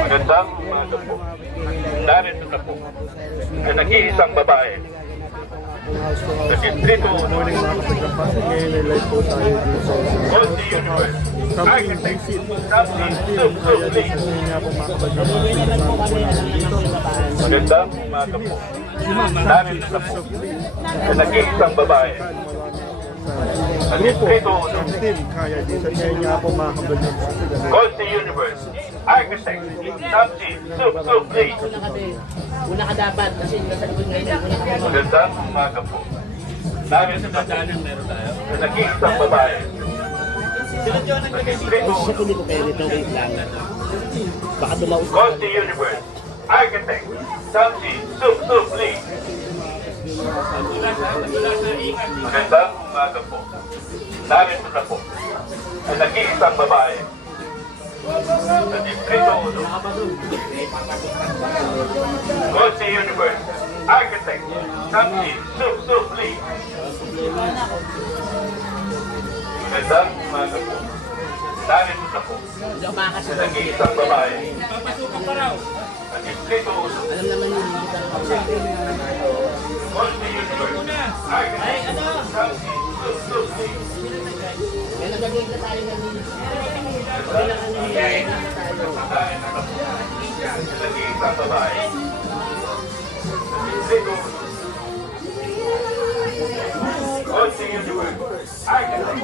Magandang umaga po. Narito na po ang nag-iisang babae sa Distrito Morning mga kapaglapas, ngayon ay live po tayo dito sa Conti Universe. Architect, Samson Subli. nga po mga kapaglapas, Magandang umaga po. Narito na po ang nag-iisang babae sa Distrito team kaya dito ngayon nga po mga kapaglapas. Conti Universe. Architect, Samson Subli. Una ka dapat kasi nasa likod ngayon. Magandang umaga po. Narito na po ang nag-iisang babae sa Distrito Sa kundi ko kayo nito, wait lang. Baka dumaus ka. Conti Universe. Architect, Samson Subli. Magandang umaga po. Narito na po ang nag-iisang babae sa Distrito 1. Conti Universe. Architect, Samson Subli. Magandang umaga po. Narito na po Lumakas ang na. nag-iisang babae sa Distrito 1. Alam naman yun, hindi ka naman. Conti Universe. Architect, Samson Subli. Kaya nagagawin na tayo ng kailangan nyo tayo. Nag-iisang babae sa Distrito 1. Conti Universe. Architect,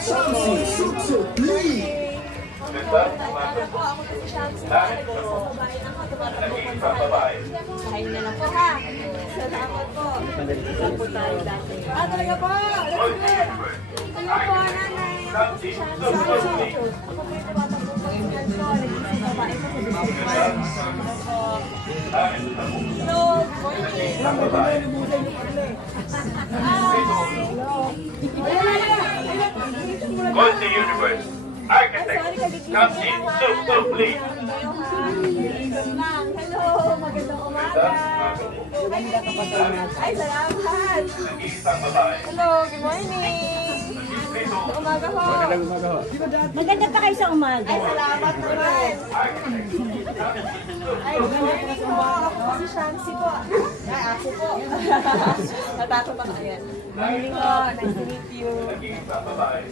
Samson Subli. Magandang umaga po. Narito na po ang nag-iisang babae Kain na lang po ha. Salamat po. Saan po tayo dati? Talaga po. Let's Conti go. Universe. Hello po, nanay. Samson Subli. Ako po yung tumatakbo po yung yan po. Nag-isang babae po sa Magandang Hello po. Narito na po Hello. Morning. ang babae. Conti Universe. Architect, Samson Subli. Hello. Magandang umaga. Ay, salamat. Nag-iisang babae Hello. Good morning. Distrito Umaga po. Maganda pa kayo sa umaga. Ay, salamat po rin. Ay, good morning po. Ako po si Shansi po. Ay, ako po. Natakot ako. Ayan. Good morning po. Nice to meet you. Nag-iisang babae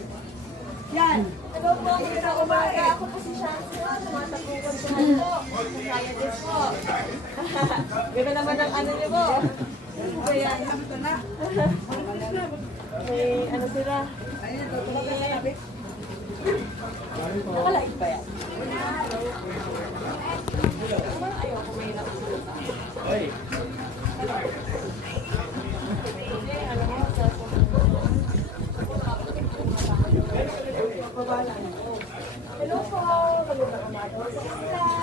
Yan. Hello po. Magandang umaga. Ako po si Shansi po. Tumatapukan ko na po. Kaya din po. Ganda naman ang ano niyo po. So, yan. May ano sila? Nakalaig ba yan? Ayoko may nakasuta. Alam mo, sa hello po, magandang umaga.